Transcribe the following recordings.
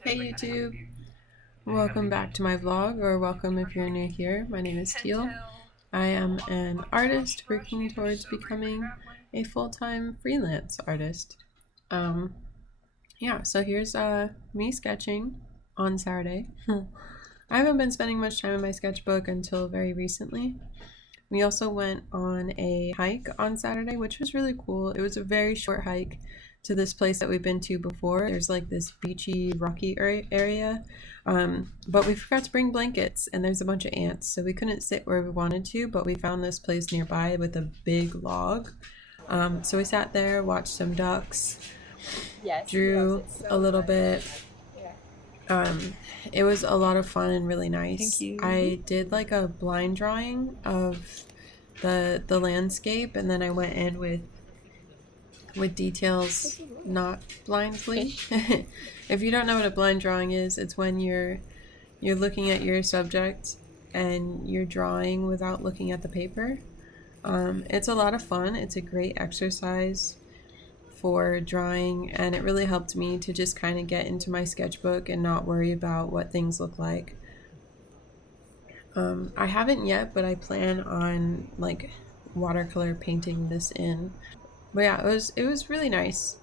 Hey YouTube, welcome back to my vlog, or welcome if you're new here. My name is Teal. I am an artist working towards becoming a full-time freelance artist. Yeah, so here's me sketching on Saturday. I haven't been spending much time in my sketchbook until very recently. We also went on a hike on Saturday, which was really cool. It was a very short hike to this place that we've been to before. There's like this beachy, rocky area, but we forgot to bring blankets, and there's a bunch of ants, so we couldn't sit where we wanted to, but we found this place nearby with a big log. So we sat there, watched some ducks, drew a little bit. It was a lot of fun and really nice. I did like a blind drawing of the landscape, and then I went in with details, not blindly. If you don't know what a blind drawing is, it's when you're looking at your subject and you're drawing without looking at the paper. It's a lot of fun. It's a great exercise for drawing, and it really helped me to just kind of get into my sketchbook and not worry about what things look like. I haven't yet, but I plan on like watercolor painting this in. But yeah, it was really nice.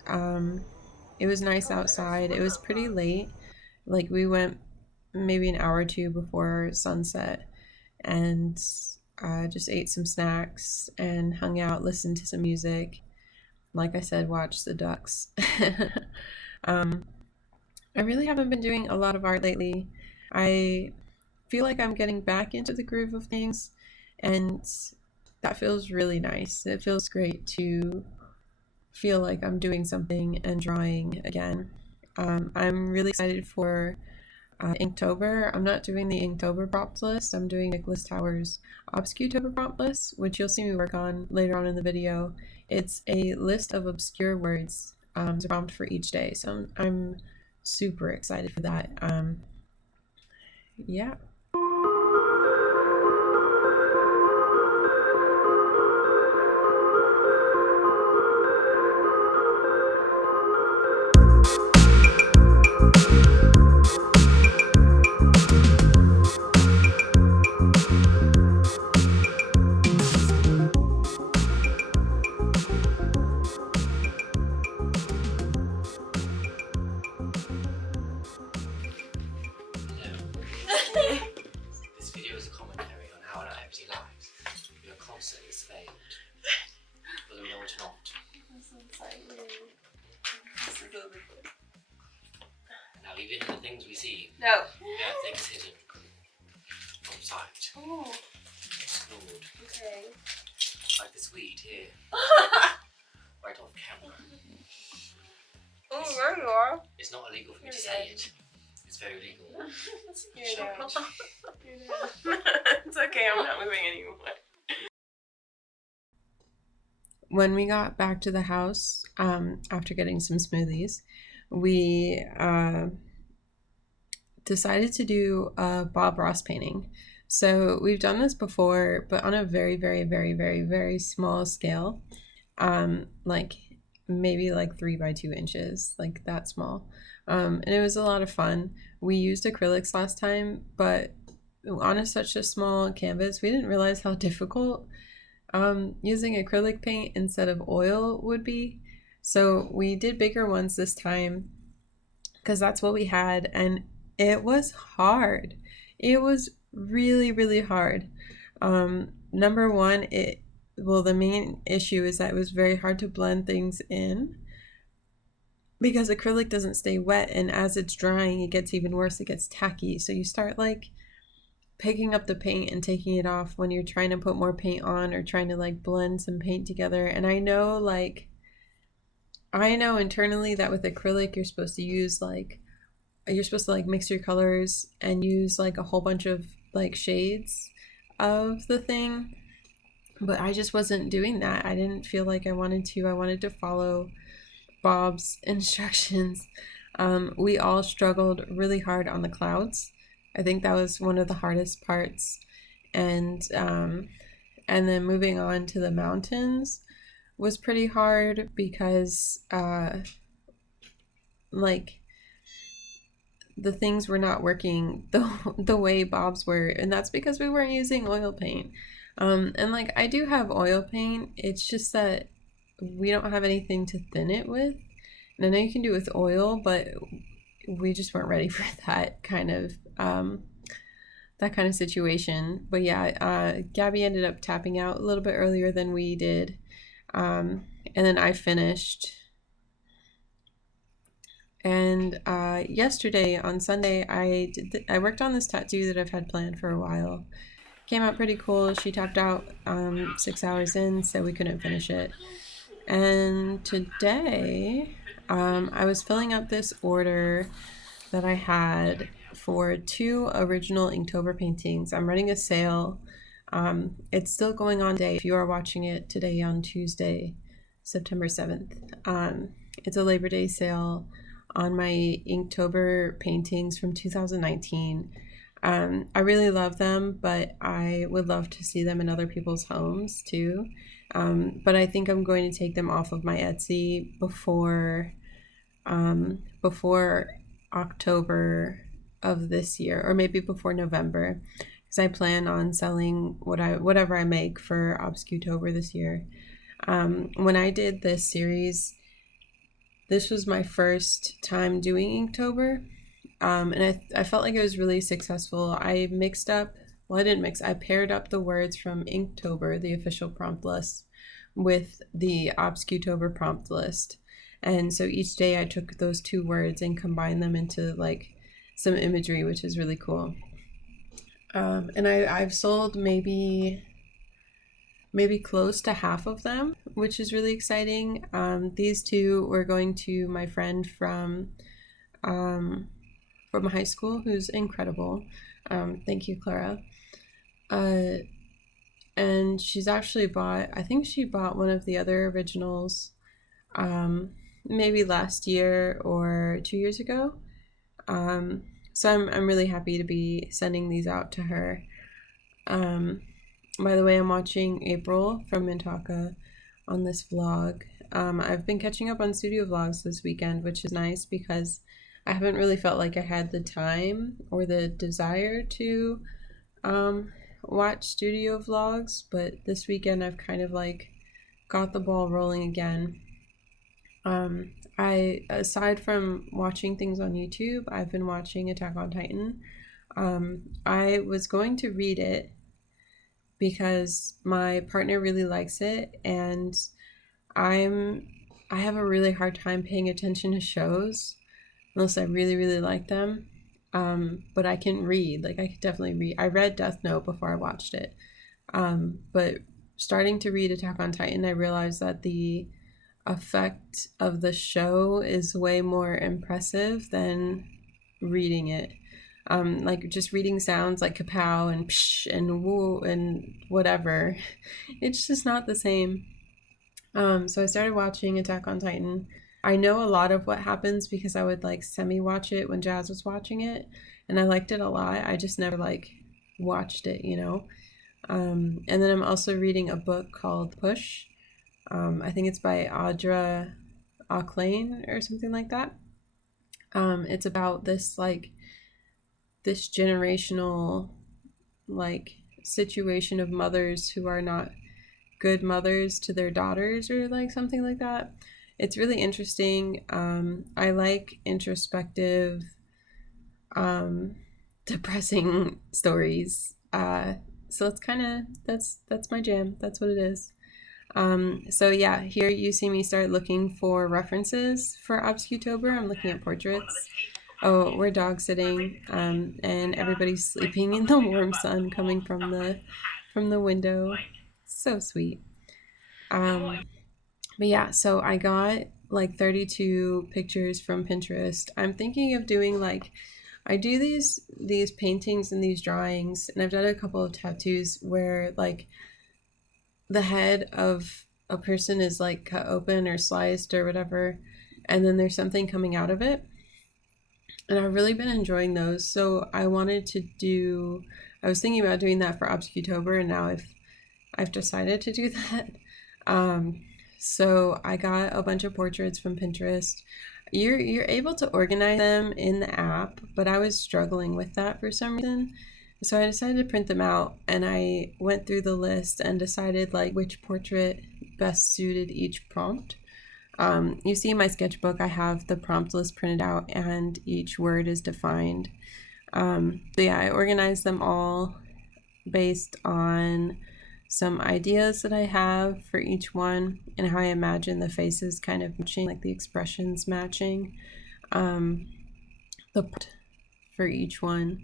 It was nice outside. It was pretty late. Like we went maybe an hour or two before sunset, and just ate some snacks and hung out, listened to some music. Like I said, watched the ducks. I really haven't been doing a lot of art lately. I feel like I'm getting back into the groove of things, and that feels really nice. It feels great to feel like I'm doing something and drawing again. I'm really excited for Inktober. I'm not doing the Inktober prompt list. I'm doing Nicholas Tower's Obscutober prompt list, which you'll see me work on later on in the video. It's a list of obscure words to prompt for each day, so I'm super excited for that. Yeah. This video is a commentary on how our empty lives. We are constantly surveilled, whether we know it or not. Now, even in the things we see, No. there are things hidden from sight, Oh. explored, Okay. like this weed here, right off camera. Oh, there you are. It's not illegal for me to You're say dead. it. It's very legal. You're down. It's okay, I'm not moving anymore. When we got back to the house, after getting some smoothies, we decided to do a Bob Ross painting. So we've done this before, but on a very, very, very, very, very small scale. Like maybe like 3 by 2 inches, like that small. And it was a lot of fun. We used acrylics last time, but on such a small canvas, we didn't realize how difficult using acrylic paint instead of oil would be. So we did bigger ones this time because that's what we had, and it was hard. It was really, really hard. Number one, the main issue is that it was very hard to blend things in because acrylic doesn't stay wet, and as it's drying, it gets even worse. It gets tacky. So you start like picking up the paint and taking it off when you're trying to put more paint on or trying to like blend some paint together. And I know internally that with acrylic you're supposed to mix your colors and use like a whole bunch of like shades of the thing, but I just wasn't doing that. I didn't feel like I wanted to follow Bob's instructions. We all struggled really hard on the clouds. I think that was one of the hardest parts, and then moving on to the mountains was pretty hard because like the things were not working the way Bob's were, and that's because we weren't using oil paint. And like I do have oil paint, it's just that we don't have anything to thin it with. And I know you can do it with oil, but we just weren't ready for that kind of situation. But yeah, Gabby ended up tapping out a little bit earlier than we did, and then I finished. And yesterday on Sunday, I worked on this tattoo that I've had planned for a while. Came out pretty cool. She tapped out 6 hours in, so we couldn't finish it. And today, I was filling up this order that I had for 2 original Inktober paintings. I'm running a sale. It's still going on today. If you are watching it today on Tuesday, September 7th, it's a Labor Day sale on my Inktober paintings from 2019. I really love them, but I would love to see them in other people's homes too. But I think I'm going to take them off of my Etsy before October of this year, or maybe before November, because I plan on selling whatever I make for Obscutober this year. When I did this series, this was my first time doing Inktober, and I felt like it was really successful. I paired up the words from Inktober, the official prompt list, with the Obscutober prompt list. And so each day I took those 2 words and combined them into like some imagery, which is really cool. And I've sold maybe close to half of them, which is really exciting. These 2 were going to my friend from high school, who's incredible. Thank you, Clara. And she's actually I think she bought one of the other originals maybe last year or 2 years ago. So I'm really happy to be sending these out to her. By the way, I'm watching April from Mintaka on this vlog. I've been catching up on studio vlogs this weekend, which is nice because I haven't really felt like I had the time or the desire to watch studio vlogs, but this weekend I've kind of like got the ball rolling again. Aside from watching things on YouTube, I've been watching Attack on Titan. I was going to read it because my partner really likes it, and I have a really hard time paying attention to shows unless I really, really like them. But I can read, like I could definitely read. I read Death Note before I watched it. But starting to read Attack on Titan, I realized that the effect of the show is way more impressive than reading it. Like just reading sounds like kapow and psh and woo and whatever, it's just not the same. So I started watching Attack on Titan. I know a lot of what happens because I would like semi-watch it when Jazz was watching it, and I liked it a lot. I just never like watched it, you know. And then I'm also reading a book called Push. I think it's by Audra Auclane or something like that. It's about this generational like situation of mothers who are not good mothers to their daughters or like something like that. It's really interesting. I like introspective, depressing stories. So that's my jam. That's what it is. So yeah, here you see me start looking for references for Obscutober. I'm looking at portraits. Oh, we're dog sitting, and everybody's sleeping in the warm sun coming from the window. So sweet. But yeah, so I got like 32 pictures from Pinterest. I'm thinking of doing like, I do these paintings and these drawings, and I've done a couple of tattoos where like the head of a person is like cut open or sliced or whatever, and then there's something coming out of it. And I've really been enjoying those. So I was thinking about doing that for Obscutober, and now I've decided to do that. So I got a bunch of portraits from Pinterest. You're able to organize them in the app, but I was struggling with that for some reason. So I decided to print them out, and I went through the list and decided like which portrait best suited each prompt. You see in my sketchbook, I have the prompt list printed out and each word is defined. So yeah, I organized them all based on some ideas that I have for each one and how I imagine the faces kind of matching, like the expressions matching the for each one.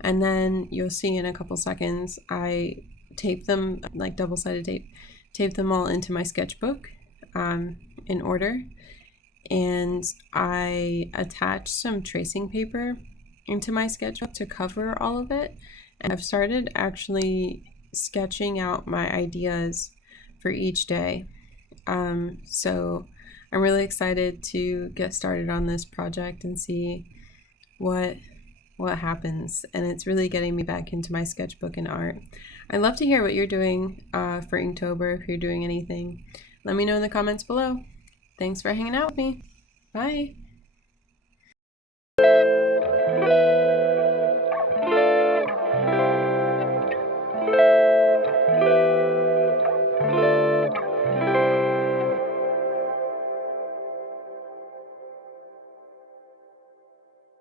And then you'll see in a couple seconds, I tape them, like double-sided tape them all into my sketchbook in order. And I attach some tracing paper into my sketchbook to cover all of it. And I've started actually sketching out my ideas for each day. So I'm really excited to get started on this project and see what happens, and it's really getting me back into my sketchbook and art. I'd love to hear what you're doing for Inktober. If you're doing anything, let me know in the comments below. Thanks for hanging out with me. Bye.